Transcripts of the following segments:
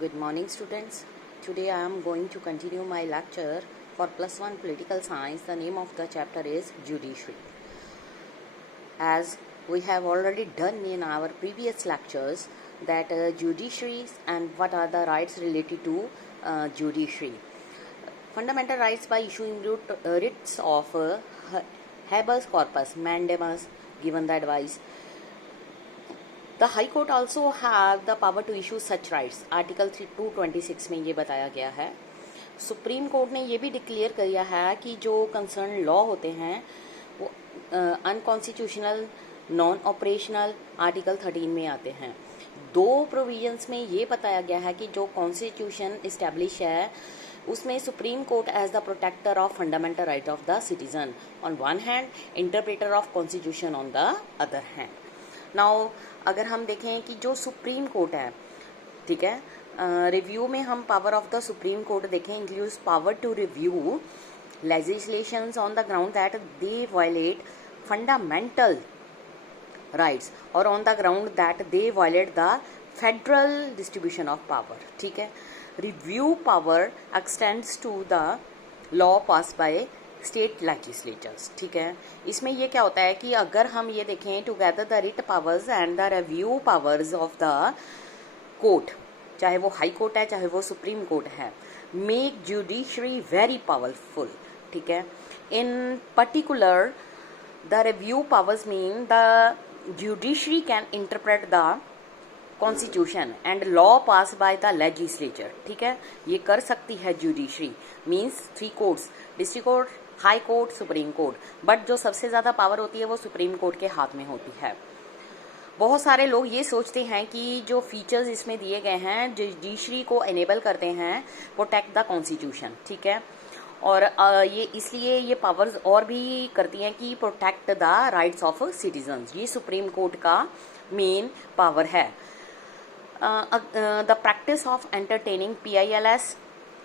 Good morning, students. Today I am going to continue my lecture for +1 Political Science. The name of the chapter is Judiciary. As we have already done in our previous lectures that judiciary and what are the rights related to judiciary. Fundamental rights by issuing writs of habeas corpus, mandamus, given the advice. The High Court also have the power to issue such rights. Article 226 में ये बताया गया है. Supreme court ने ये भी declare किया है कि जो कंसर्न लॉ होते हैं वो अनकॉन्स्टिट्यूशनल, नॉन ऑपरेशनल आर्टिकल 13 में आते हैं. दो प्रोविजंस में ये बताया गया है कि जो कॉन्स्टिट्यूशन इस्टेब्लिश है उसमें supreme court as the protector of fundamental right of the citizen on one hand, interpreter of constitution on the other hand. Now अगर हम देखें कि जो सुप्रीम कोर्ट है, ठीक है, रिव्यू में हम power of the supreme court देखें, includes power to review legislations on the ground that they violate fundamental rights और on the ground that they violate the federal distribution of power. ठीक है, review power extends to the law pass by state legislatures. ठीक है, इसमें ये क्या होता है कि अगर हम ये देखें together the writ powers and the review powers of the court, चाहे वो हाई कोर्ट है चाहे वो सुप्रीम कोर्ट है, मेक जुडिशरी वेरी पावरफुल. ठीक है, इन particular the review powers mean the judiciary can interpret the constitution and law pass by the legislature. ठीक है, ये कर सकती है judiciary, means 3 courts, district court, high court, supreme court, but जो सबसे ज़्यादा पावर होती है वो सुप्रीम कोर्ट के हाथ में होती है. बहुत सारे लोग ये सोचते हैं कि जो फीचर्स इसमें दिए गए हैं जुडिशरी को एनेबल करते हैं प्रोटेक्ट द कॉन्स्टिट्यूशन. ठीक है, और ये इसलिए ये पावर्स और भी करती हैं कि protect the rights of citizens. ये सुप्रीम कोर्ट का मेन पावर है. The practice of entertaining PILS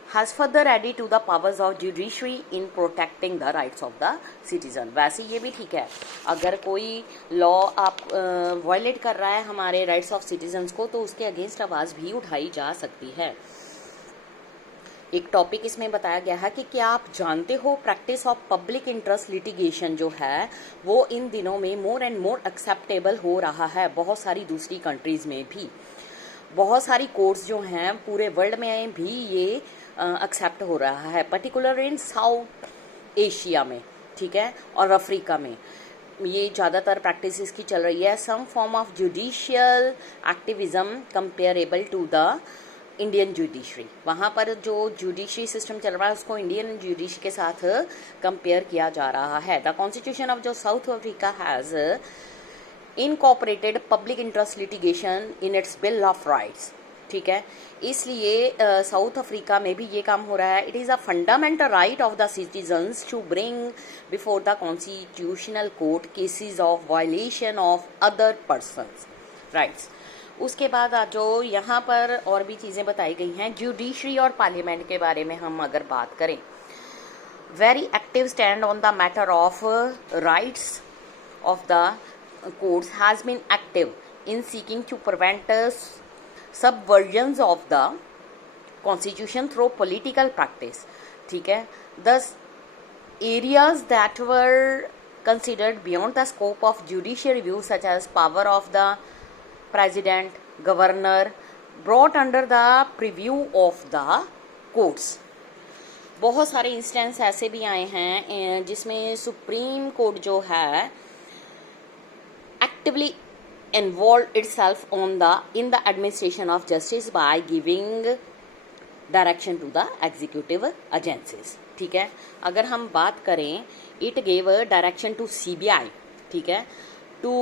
has further added to the powers of judiciary in protecting the rights of the citizen. वैसे ये भी ठीक है, अगर कोई लॉ आप वायलेट कर रहा है हमारे राइट्स ऑफ सिटीजन्स को तो उसके अगेंस्ट आवाज़ भी उठाई जा सकती है. एक टॉपिक इसमें बताया गया है कि क्या आप जानते हो practice of public interest litigation जो है वो इन दिनों में मोर एंड मोर एक्सेप्टेबल हो रहा है. बहुत सारी दूसरी कंट्रीज़ में भी, बहुत सारी कोर्ट्स जो हैं पूरे वर्ल्ड में भी ये एक्सेप्ट हो रहा है, पर्टिकुलर इन साउथ एशिया में. ठीक है, और अफ्रीका में ये ज़्यादातर प्रैक्टिस इसकी चल रही है. Some form of judicial activism comparable to the Indian judiciary. वहाँ पर जो जुडिशरी सिस्टम चल रहा है उसको इंडियन जुडिशरी के साथ कंपेयर किया जा रहा है. द कॉन्स्टिट्यूशन ऑफ जो south Africa has incorporated public interest litigation in its bill of rights. ठीक है, इसलिए साउथ अफ्रीका में भी ये काम हो रहा है. It is a fundamental right of the citizens to bring before the constitutional court cases of violation of other persons rights. उसके बाद जो यहाँ पर और भी चीज़ें बताई गई हैं जुडिशरी और पार्लियामेंट के बारे में हम अगर बात करें, very active stand on the matter of rights of the courts has been active in seeking to prevent subversions of the constitution through political practice. ठीक है, thus areas that were considered beyond the scope of judicial review such as power of the president, governor brought under the preview of the courts. बहुत सारे instance ऐसे भी आए हैं जिसमें supreme court जो है actively involved itself in the administration of justice by giving direction to the executive agencies. ठीक है, अगर हम बात करें it gave direction to CBI. ठीक है, to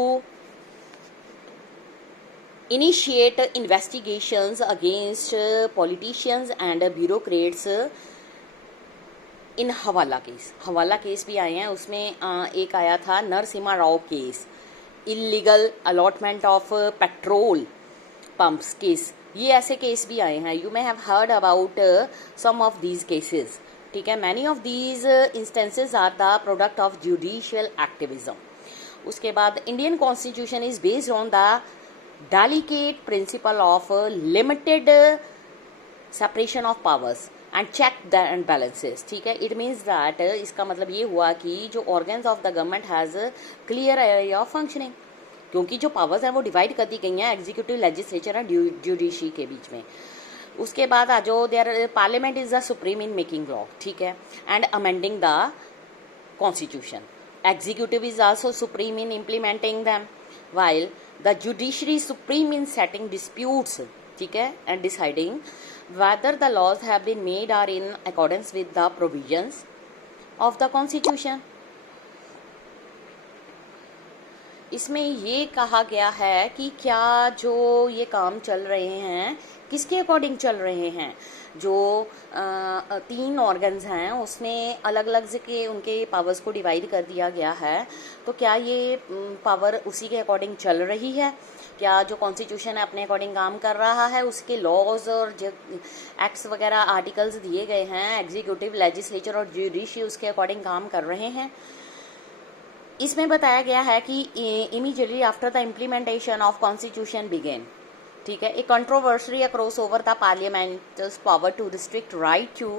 initiate investigations against politicians and bureaucrats in Hawala case. Hawala case भी आए हैं, उसमें एक आया था Narasimha Rao case, illegal allotment of petrol pumps case. ये ऐसे केस भी आए हैं. You may have heard about some of these cases. ठीक है, many of these instances are the product of judicial activism. उसके बाद Indian constitution is based on the delicate principle of limited separation of powers and check and balances, ठीक है। It means that इसका मतलब ये हुआ कि जो organs of the government has clear area of functioning, क्योंकि जो पावर्स हैं वो डिवाइड कर दी गई हैं एग्जीक्यूटिव, लेजिस्लेचर एंड जुडिशरी के बीच में। उसके बाद आ जो there parliament is the supreme in making law, ठीक है, and amending the constitution. Executive is also supreme in implementing them, while the judiciary is supreme in setting disputes, ठीक है, and deciding whether the laws have been made are in accordance with the provisions of the constitution। इसमें ये कहा गया है कि क्या जो ये काम चल रहे हैं किसके अकॉर्डिंग चल रहे हैं। जो 3 ऑर्गन्स हैं उसमें अलग अलग से के उनके पावर्स को डिवाइड कर दिया गया है, तो क्या ये पावर उसी के अकॉर्डिंग चल रही है, क्या जो कॉन्स्टिट्यूशन है अपने अकॉर्डिंग काम कर रहा है, उसके लॉज और जो एक्ट्स वगैरह आर्टिकल्स दिए गए हैं एग्जीक्यूटिव, लेजिस्लेचर और जुडिशरी उसके अकॉर्डिंग काम कर रहे हैं। इसमें बताया गया है कि immediately after the implementation of constitution began, ठीक है, a controversy across over the parliament's power to restrict right to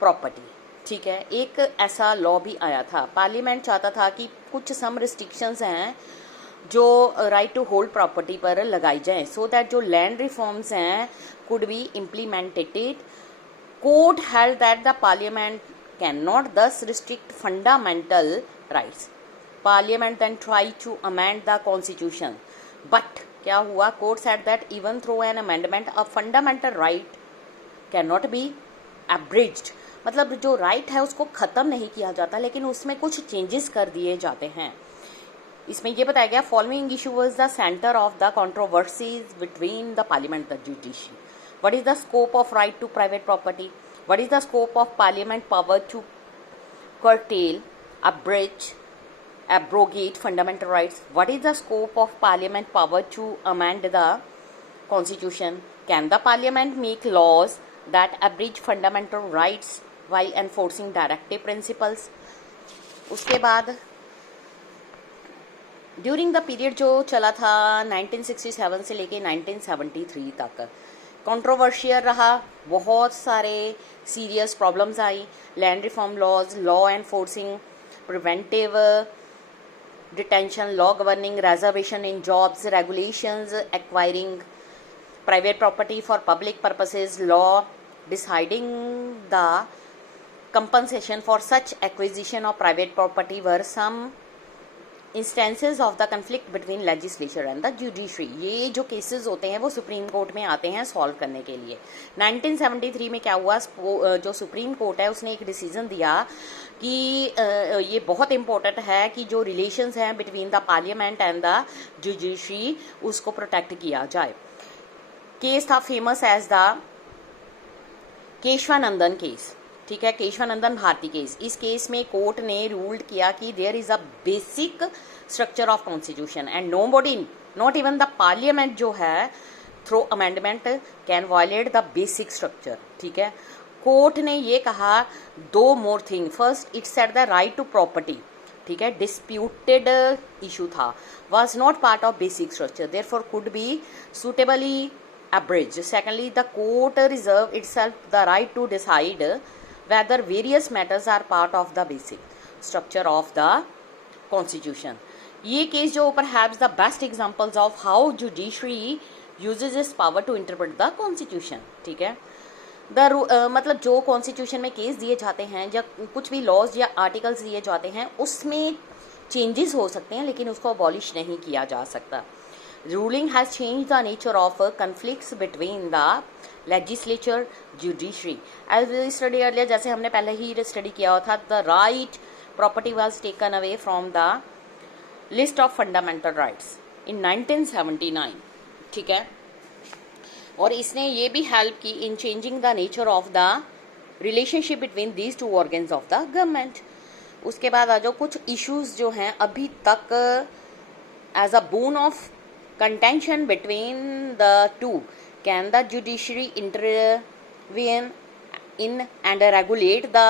property, ठीक है। एक ऐसा लॉ भी आया था, पार्लियामेंट चाहता था कि कुछ सम रिस्ट्रिक्शंस हैं जो राइट टू होल्ड प्रॉपर्टी पर लगाई जाएं, सो दैट जो लैंड रिफॉर्म्स हैं could be implemented. Court held that the parliament can not thus restrict fundamental rights. Parliament then try to amend the constitution, but क्या हुआ, court said that even through an amendment a fundamental right can not be abridged, मतलब जो right है उसको ख़त्म नहीं किया जाता लेकिन उसमें कुछ चेंजेस कर दिए जाते हैं। इसमें यह बताया गया following issue was the centre of the controversies between the parliament the judiciary. What is the scope of right to private property, what is the scope of parliament power to curtail, abridge, abrogate fundamental rights, what is the scope of parliament power to amend the constitution, can the parliament make laws that abridge fundamental rights while enforcing directive principles। उसके बाद during the period जो चला था 1967 से लेके 1973 तक controversial रहा, बहुत सारे सीरियस प्रॉब्लम्स आई, land reform laws, law enforcing, preventive detention, law governing reservation in jobs, regulations acquiring private property for public purposes, law deciding the compensation for such acquisition of private property were some instances of the conflict between legislature and the judiciary. ये जो cases होते हैं वो supreme court में आते हैं solve करने के लिए। 1973 में क्या हुआ, जो सुप्रीम कोर्ट है उसने एक डिसीजन दिया कि ये बहुत इंपॉर्टेंट है कि जो रिलेशंस हैं between the parliament and the judiciary उसको प्रोटेक्ट किया जाए। केस था famous as the Keshavanandan case, ठीक है, केशवानंदन भारती केस। इस केस में कोर्ट ने रूल्ड किया कि there is a basic structure of constitution and no body, not even the parliament जो है through amendment can violate the basic structure, ठीक है। कोर्ट ने ये कहा two more thing, first it set the right to property, ठीक है, disputed issue था, was not part of basic structure, therefore could be suitably abridged. Secondly, the court reserved itself the right to decide whether various matters are part of the basic structure of the constitution. ये case जो perhaps the best examples of how judiciary uses its power to interpret the constitution, ठीक है। मतलब जो constitution में case दिए जाते हैं या कुछ भी लॉज या आर्टिकल्स दिए जाते हैं उसमें चेंजेस हो सकते हैं लेकिन उसको अबॉलिश नहीं किया जा सकता। Ruling has changed the nature of conflicts between the legislature, judiciary. As we studied earlier, जैसे हमने पहले ही स्टडी किया हुआ था, the right property was taken away from the list of fundamental rights in 1979, ठीक है। और इसने ये भी हेल्प की in changing the nature of the relationship between these two organs of the government। उसके बाद आ जाओ कुछ issues जो हैं अभी तक as a boon of contention between the two, can the judiciary intervene in and regulate the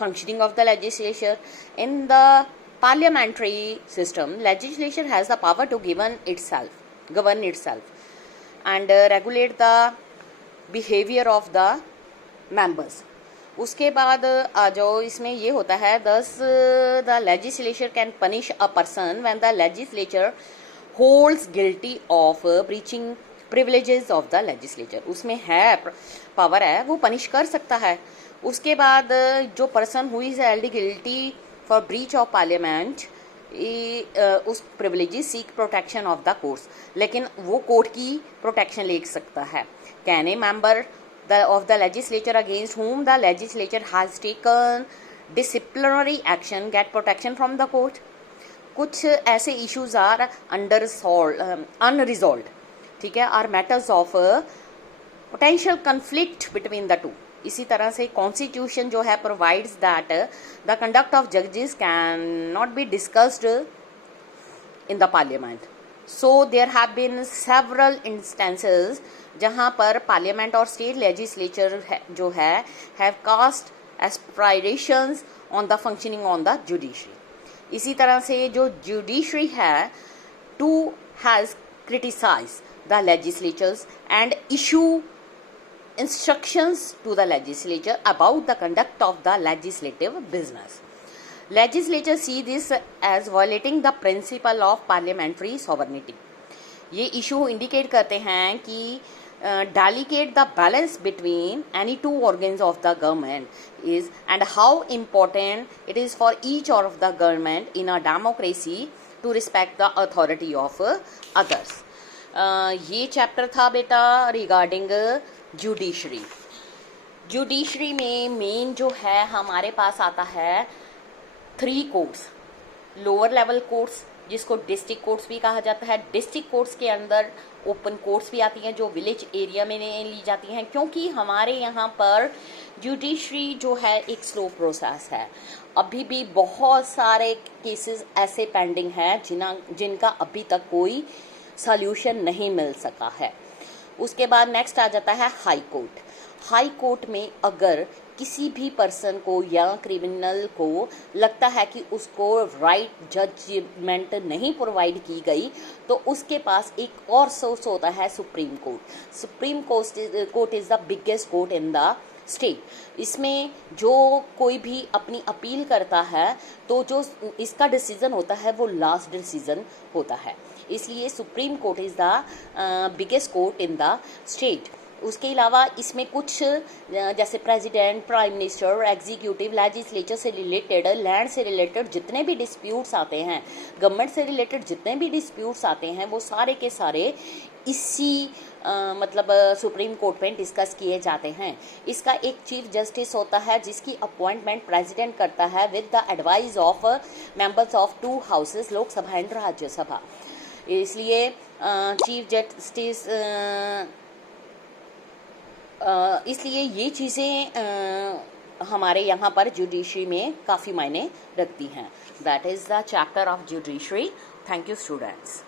functioning of the legislature? In the parliamentary system, legislature has the power to govern itself and regulate the behaviour of the members. उसके बाद आ जाओ, इसमें ये होता है 10 the legislature can punish a person when the legislature holds guilty of breaching privileges of the legislature. उसमें है power है, वो पनिश कर सकता है। उसके बाद जो person who is held guilty for breach of parliament, उस privileges seek protection of the courts, लेकिन वो कोर्ट की प्रोटेक्शन ले सकता है। Can a member of the legislature against whom the legislature has taken disciplinary action get protection from the court? कुछ ऐसे issues are unresolved, ठीक है, are matters of potential conflict between the two। इसी तरह से कॉन्स्टिट्यूशन जो है provides that the conduct of judges cannot be discussed in the parliament। So there have been several instances जहाँ पर पार्लियामेंट और स्टेट लेजिस्लेचर जो है have cast aspersions on the functioning on the judiciary. इसी तरह से जो जुडिशरी है too has criticise the legislatures and issue instructions to the legislature about the conduct of the legislative business. Legislature see this as violating the principle of parliamentary sovereignty. ये issue indicate करते हैं कि delicate the balance between any two organs of the government is and how important it is for each of the government in a democracy to respect the authority of others। ये chapter था बेटा regarding judiciary. Judiciary में main जो है हमारे पास आता है 3 courts, lower level courts जिसको डिस्ट्रिक्ट कोर्ट्स भी कहा जाता है। डिस्ट्रिक्ट कोर्ट्स के अंदर ओपन कोर्ट्स भी आती हैं जो विलेज एरिया में ली जाती हैं, क्योंकि हमारे यहाँ पर जुडिशरी जो है एक स्लो प्रोसेस है। अभी भी बहुत सारे केसेस ऐसे पेंडिंग हैं जिनका अभी तक कोई सल्यूशन नहीं मिल सका है। उसके बाद नेक्स्ट आ जाता है हाई कोर्ट। हाई कोर्ट में अगर किसी भी पर्सन को या क्रिमिनल को लगता है कि उसको राइट जजमेंट नहीं प्रोवाइड की गई, तो उसके पास एक और सोर्स होता है supreme court. Supreme court is the biggest court in the state. इसमें जो कोई भी अपनी अपील करता है तो जो इसका डिसीजन होता है वो लास्ट डिसीजन होता है, इसलिए supreme court is the biggest court in the state. उसके अलावा इसमें कुछ जैसे president, prime minister, executive, legislature से रिलेटेड, लैंड से रिलेटेड जितने भी डिस्प्यूट्स आते हैं, गवर्नमेंट से रिलेटेड जितने भी डिस्प्यूट्स आते हैं, वो सारे के सारे इसी मतलब सुप्रीम कोर्ट में डिस्कस किए जाते हैं। इसका एक चीफ जस्टिस होता है जिसकी अपॉइंटमेंट प्रेसिडेंट करता है with the advice of members of 2 houses, Lok Sabha and Rajya Sabha. इसलिए चीफ जस्टिस इसलिए ये चीज़ें हमारे यहाँ पर जुडिशरी में काफ़ी मायने रखती हैं। That is the chapter of judiciary. Thank you students.